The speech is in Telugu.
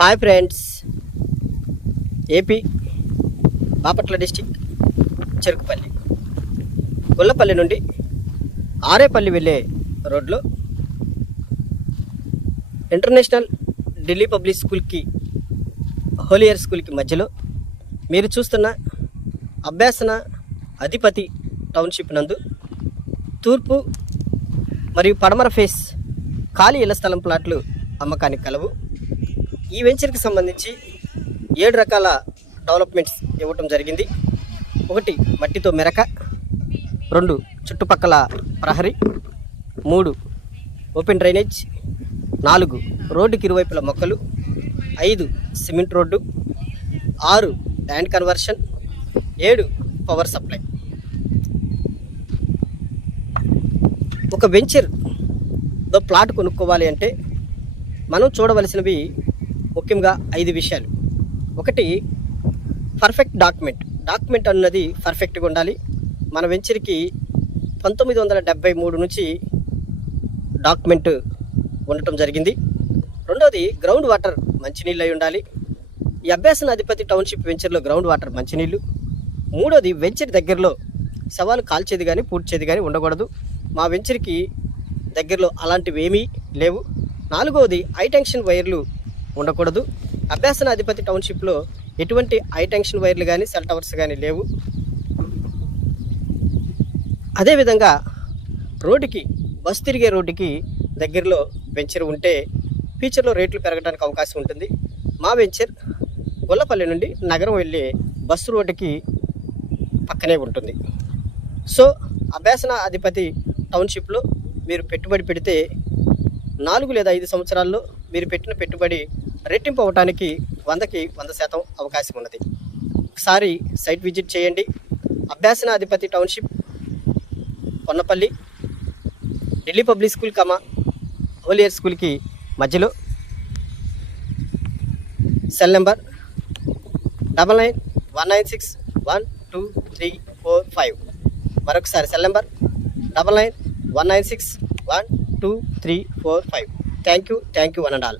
Hi friends, AP Bapatla district Cherukupalli Gollapalli నుండి ఆరేపల్లి వెళ్ళే రోడ్లో ఇంటర్నేషనల్ ఢిల్లీ పబ్లిక్ స్కూల్కి హోలియర్ స్కూల్కి మధ్యలో మీరు చూస్తున్న అభ్యాసన అధిపతి టౌన్షిప్ నందు తూర్పు మరియు పడమర ఫేస్ ఖాళీ ఇళ్ల స్థలం ప్లాట్లు అమ్మకానికి కలవు. ఈ వెంచర్కి సంబంధించి 7 రకాల డెవలప్మెంట్స్ ఇవ్వటం జరిగింది. 1 మట్టితో మెరక, 2 చుట్టుపక్కల ప్రహరీ, 3 ఓపెన్ డ్రైనేజ్, 4 రోడ్డుకి ఇరువైపుల మొక్కలు, 5 cement road, 6 land conversion, 7 power supply. ఒక వెంచర్లో ప్లాట్ కొనుక్కోవాలి అంటే మనం చూడవలసినవి ముఖ్యంగా 5 విషయాలు. 1 పర్ఫెక్ట్ డాక్యుమెంట్ అన్నది పర్ఫెక్ట్గా ఉండాలి. మన వెంచర్కి 1973 నుంచి డాక్యుమెంట్ ఉండటం జరిగింది. 2ది గ్రౌండ్ వాటర్ మంచినీళ్ళు అయి ఉండాలి. ఈ అభ్యాసన అధిపతి టౌన్షిప్ వెంచర్లో గ్రౌండ్ వాటర్ మంచినీళ్ళు. 3ది వెంచర్ దగ్గరలో సవాలు కాల్చేది కానీ పూడ్చేది కానీ ఉండకూడదు. మా వెంచర్కి దగ్గరలో అలాంటివి ఏమీ లేవు. 4వది హై టెన్షన్ వైర్లు ఉండకూడదు. అభ్యాసన అధిపతి టౌన్షిప్లో ఎటువంటి హై టెన్షన్ వైర్లు కానీ సెల్ టవర్స్ కానీ లేవు. అదేవిధంగా రోడ్డుకి బస్సు తిరిగే రోడ్డుకి దగ్గరలో వెంచర్ ఉంటే ఫ్యూచర్లో రేట్లు పెరగడానికి అవకాశం ఉంటుంది. మా వెంచర్ గొల్లపల్లి నుండి నగరం వెళ్ళే బస్సు రోడ్డుకి పక్కనే ఉంటుంది. సో అభ్యాసన అధిపతి టౌన్షిప్లో మీరు పెట్టుబడి పెడితే 4 లేదా 5 సంవత్సరాల్లో మీరు పెట్టిన పెట్టుబడి రెట్టింపు అవ్వడానికి 100కి 100% అవకాశం ఉన్నది. ఒకసారి సైట్ విజిట్ చేయండి. అభ్యాసన అధిపతి township, Konnapalli, Delhi public school హోలియర్ స్కూల్కి మధ్యలో. Cell number 9919612345. మరొకసారి cell number 9919612345. Thank you one and all.